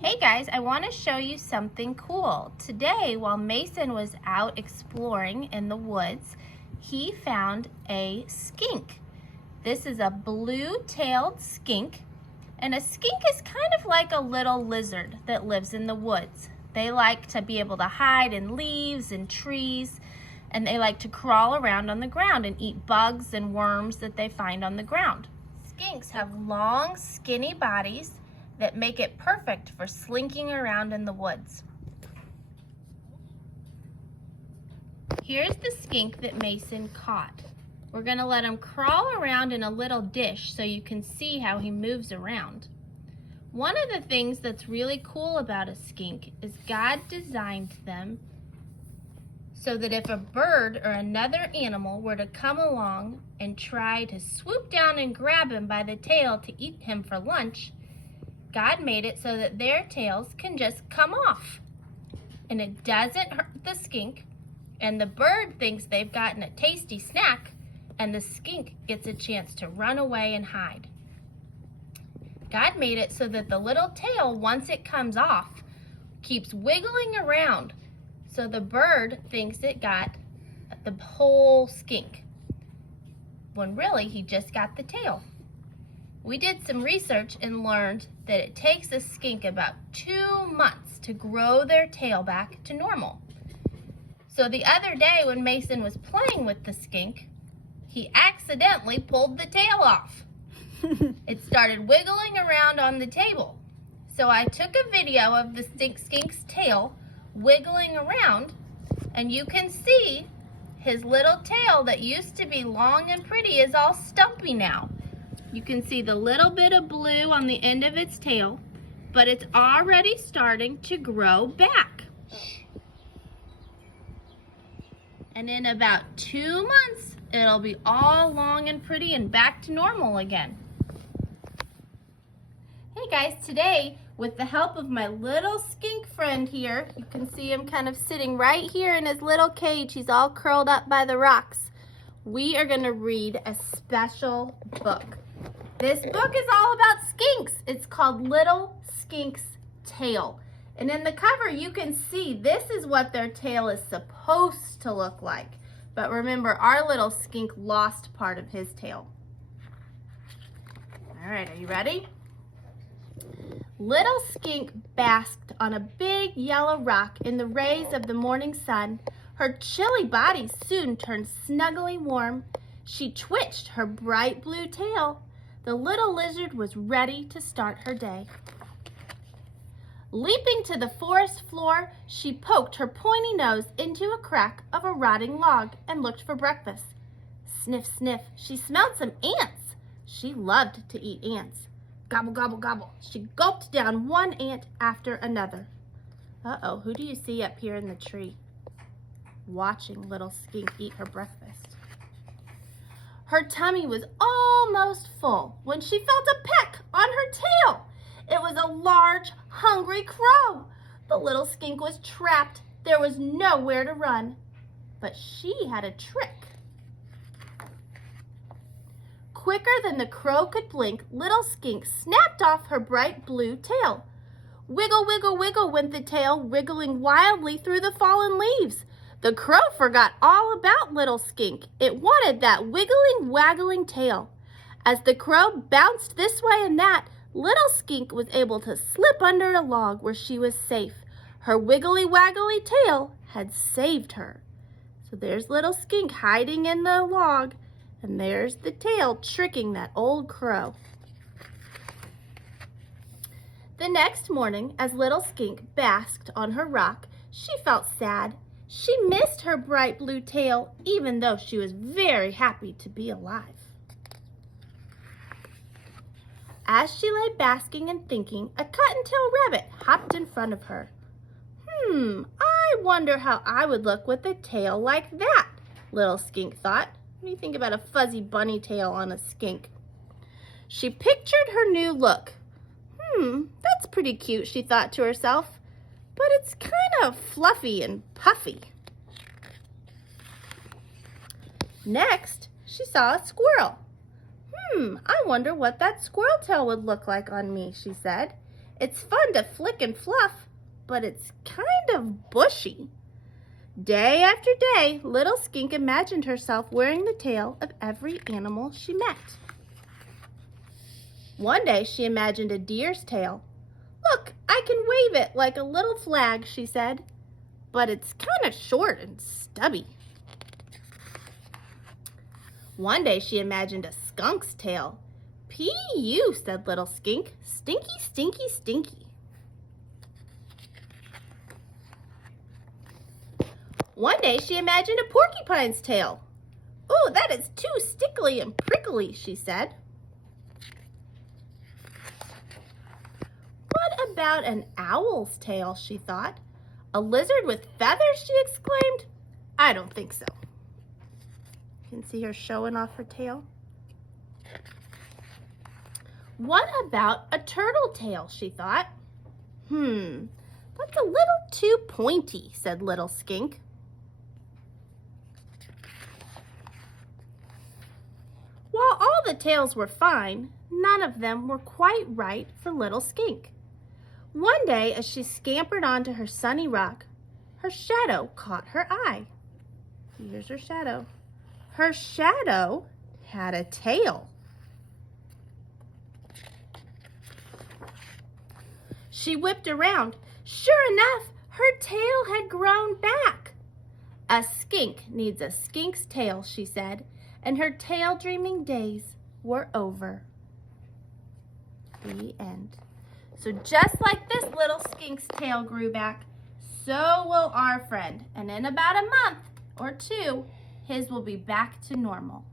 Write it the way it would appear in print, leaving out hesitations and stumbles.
Hey guys, I want to show you something cool. Today, while Mason was out exploring in the woods, he found a skink. This is a blue-tailed skink, and a skink is kind of like a little lizard that lives in the woods. They like to be able to hide in leaves and trees, and they like to crawl around on the ground and eat bugs and worms that they find on the ground. Skinks have long, skinny bodies that make it perfect for slinking around in the woods. Here's the skink that Mason caught. We're going to let him crawl around in a little dish so you can see how he moves around. One of the things that's really cool about a skink is God designed them so that if a bird or another animal were to come along and try to swoop down and grab him by the tail to eat him for lunch, God made it so that their tails can just come off. And it doesn't hurt the skink, and the bird thinks they've gotten a tasty snack, and the skink gets a chance to run away and hide. God made it so that the little tail, once it comes off, keeps wiggling around, so the bird thinks it got the whole skink, when really he just got the tail. We did some research and learned that it takes a skink about 2 months to grow their tail back to normal. So the other day when Mason was playing with the skink, he accidentally pulled the tail off. It started wiggling around on the table. So I took a video of the skink's tail wiggling around, and you can see his little tail that used to be long and pretty is all stumpy now. You can see the little bit of blue on the end of its tail, but it's already starting to grow back. And in about 2 months, it'll be all long and pretty and back to normal again. Hey guys, today, with the help of my little skink friend here, you can see him kind of sitting right here in his little cage. He's all curled up by the rocks. We are going to read a special book. This book is all about skinks. It's called Little Skink's Tail. And in the cover, you can see this is what their tail is supposed to look like. But remember, our little skink lost part of his tail. All right, are you ready? Little Skink basked on a big yellow rock in the rays of the morning sun. Her chilly body soon turned snugly warm. She twitched her bright blue tail. The little lizard was ready to start her day. Leaping to the forest floor, she poked her pointy nose into a crack of a rotting log and looked for breakfast. Sniff, sniff, she smelled some ants. She loved to eat ants. Gobble, gobble, gobble. She gulped down one ant after another. Uh-oh, who do you see up here in the tree? Watching little Skink eat her breakfast. Her tummy was almost full when she felt a peck on her tail. It was a large, hungry crow. The little skink was trapped. There was nowhere to run. But she had a trick. Quicker than the crow could blink, little skink snapped off her bright blue tail. Wiggle, wiggle, wiggle went the tail, wriggling wildly through the fallen leaves. The crow forgot all about little skink. It wanted that wiggling, waggling tail. As the crow bounced this way and that, little skink was able to slip under a log where she was safe. Her wiggly, waggly tail had saved her. So there's little skink hiding in the log, and there's the tail tricking that old crow. The next morning, as little skink basked on her rock, she felt sad. She missed her bright blue tail, even though she was very happy to be alive. As she lay basking and thinking, a cottontail rabbit hopped in front of her. I wonder how I would look with a tail like that, little skink thought. What do you think about a fuzzy bunny tail on a skink? She pictured her new look. That's pretty cute, she thought to herself. But it's kind of fluffy and puffy. Next, she saw a squirrel. I wonder what that squirrel tail would look like on me, she said. It's fun to flick and fluff, but it's kind of bushy. Day after day, little Skink imagined herself wearing the tail of every animal she met. One day she imagined a deer's tail. "Look, I can wave it like a little flag," she said, "but it's kind of short and stubby." One day she imagined a skunk's tail. "P.U.," said little Skink, "stinky, stinky, stinky." One day she imagined a porcupine's tail. "Ooh, that is too stickly and prickly," she said. What about an owl's tail, she thought. "A lizard with feathers," she exclaimed. "I don't think so." You can see her showing off her tail. What about a turtle tail, she thought. That's a little too pointy," said little Skink. While all the tails were fine, none of them were quite right for little Skink. One day, as she scampered onto her sunny rock, her shadow caught her eye. Here's her shadow. Her shadow had a tail. She whipped around. Sure enough, her tail had grown back. "A skink needs a skink's tail," she said, and her tail dreaming days were over. The end. So just like this little Skink's tail grew back, so will our friend. And in about a month or two, his will be back to normal.